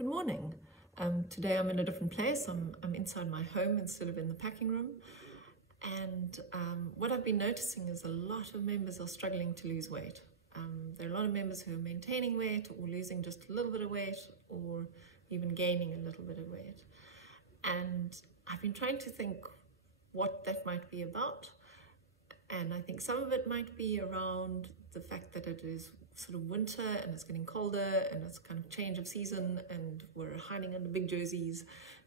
Good morning. Today I'm in a different place. I'm inside my home instead of in the packing room. And what I've been noticing is a lot of members are struggling to lose weight. There are a lot of members who are maintaining weight or losing just a little bit of weight or even gaining a little bit of weight. And I've been trying to think what that might be about. And I think some of it might be around the fact that it is sort of winter and it's getting colder and it's kind of change of season and we're hiding under big jerseys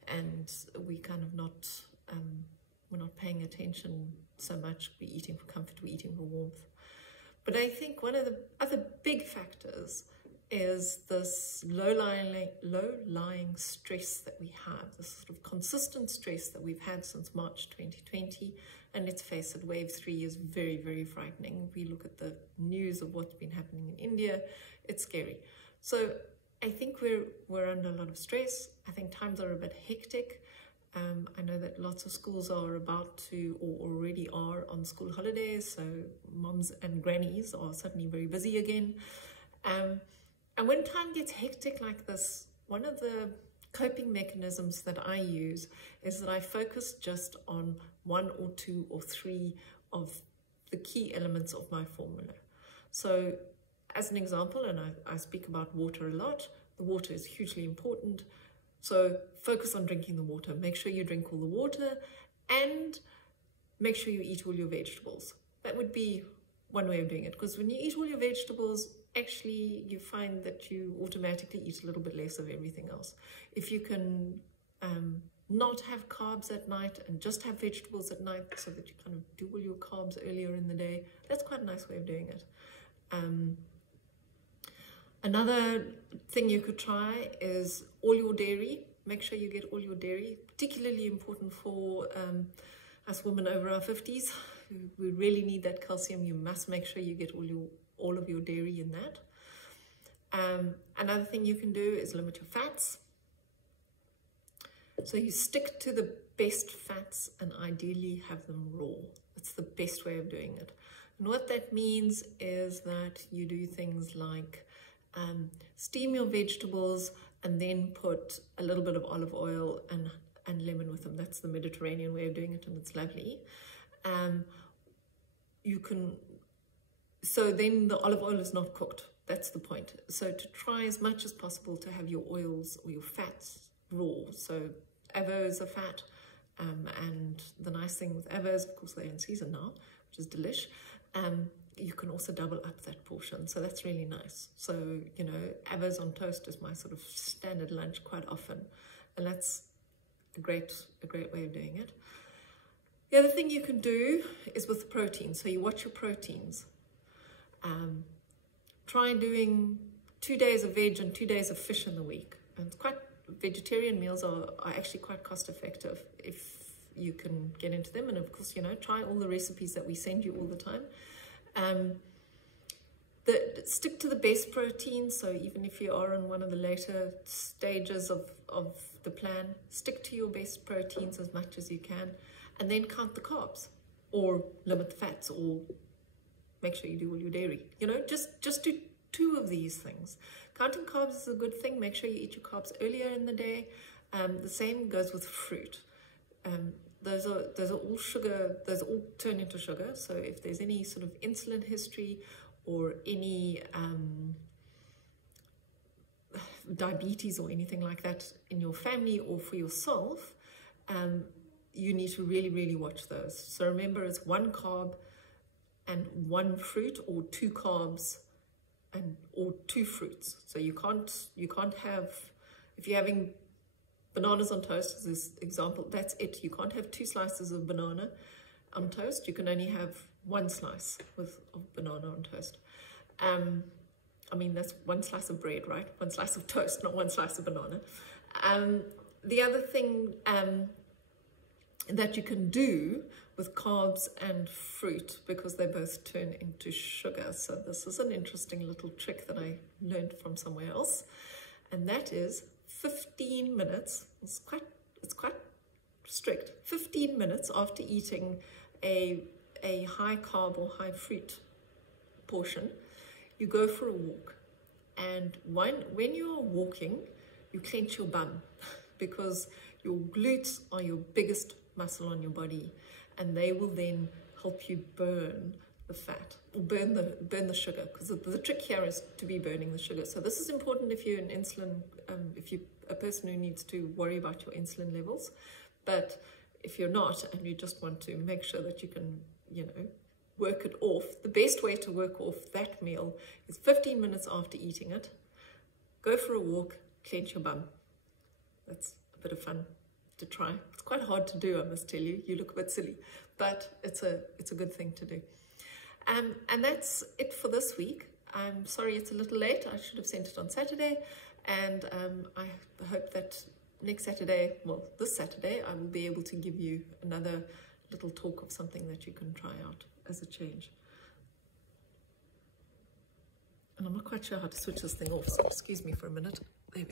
and we kind of we're not paying attention so much. We're eating for comfort, we're eating for warmth. But I think one of the other big factors is this low-lying stress that we have, this sort of consistent stress that we've had since March 2020. And let's face it, wave 3 is very, very frightening. If we look at the news of what's been happening in India, it's scary. So I think we're under a lot of stress. I think times are a bit hectic. I know that lots of schools are about to or already are on school holidays, so moms and grannies are suddenly very busy again. And when time gets hectic like this, one of the coping mechanisms that I use is that I focus just on 1 or 2 or 3 of the key elements of my formula. So as an example, and I speak about water a lot, the water is hugely important. So focus on drinking the water. Make sure you drink all the water and make sure you eat all your vegetables. That would be one way of doing it, because when you eat all your vegetables, actually you find that you automatically eat a little bit less of everything else. If you can not have carbs at night and just have vegetables at night so that you kind of do all your carbs earlier in the day, that's quite a nice way of doing it. Another thing you could try is all your dairy. Make sure you get all your dairy, particularly important for us women over our 50s. We really need that calcium. You must make sure you get all of your dairy in that. Another thing you can do is limit your fats. So you stick to the best fats and ideally have them raw. That's the best way of doing it. And what that means is that you do things like steam your vegetables and then put a little bit of olive oil and lemon with them. That's the Mediterranean way of doing it, and it's lovely. So then the olive oil is not cooked. That's the point. So to try as much as possible to have your oils or your fats raw. So avo is a fat, and the nice thing with avo is, of course, they're in season now, which is delish. You can also double up that portion, so that's really nice. So, you know, avos on toast is my sort of standard lunch quite often, and that's a great way of doing it. The other thing you can do is with protein. So you watch your proteins. Try doing 2 days of veg and 2 days of fish in the week. And it's vegetarian meals are actually quite cost effective if you can get into them. And of course, you know, try all the recipes that we send you all the time. Stick to the best proteins. So even if you are in one of the later stages of the plan, stick to your best proteins as much as you can, and then count the carbs or limit the fats or make sure you do all your dairy. You know, just do 2 of these things. Counting carbs is a good thing. Make sure you eat your carbs earlier in the day. The same goes with fruit. Those are all sugar. Those all turn into sugar. So if there's any sort of insulin history or any diabetes or anything like that in your family or for yourself, you need to really, really watch those. So remember, it's 1 carb and 1 fruit, or 2 carbs or 2 fruits. So you can't have, if you're having bananas on toast as this example, that's it. You can't have 2 slices of banana on toast. You can only have 1 slice of banana on toast. I mean, that's 1 slice of bread, right? 1 slice of toast, not 1 slice of banana. The other thing that you can do with carbs and fruit, because they both turn into sugar. So this is an interesting little trick that I learned from somewhere else. And that is 15 minutes, it's quite strict, 15 minutes after eating a high carb or high fruit portion, you go for a walk. And when you're walking, you clench your bum, because your glutes are your biggest muscle on your body, and they will then help you burn the fat, or burn the sugar, because the trick here is to be burning the sugar. So this is important if you're an insulin, if you're a person who needs to worry about your insulin levels. But if you're not, and you just want to make sure that you can, you know, work it off, the best way to work off that meal is 15 minutes after eating it, go for a walk, clench your bum. That's a bit of fun to try. It's quite hard to do, I must tell you. You look a bit silly, but it's a good thing to do. And that's it for this week. I'm sorry it's a little late. I should have sent it on Saturday, and I hope that next Saturday, well, this Saturday, I will be able to give you another little talk of something that you can try out as a change. And I'm not quite sure how to switch this thing off, so excuse me for a minute. There we go.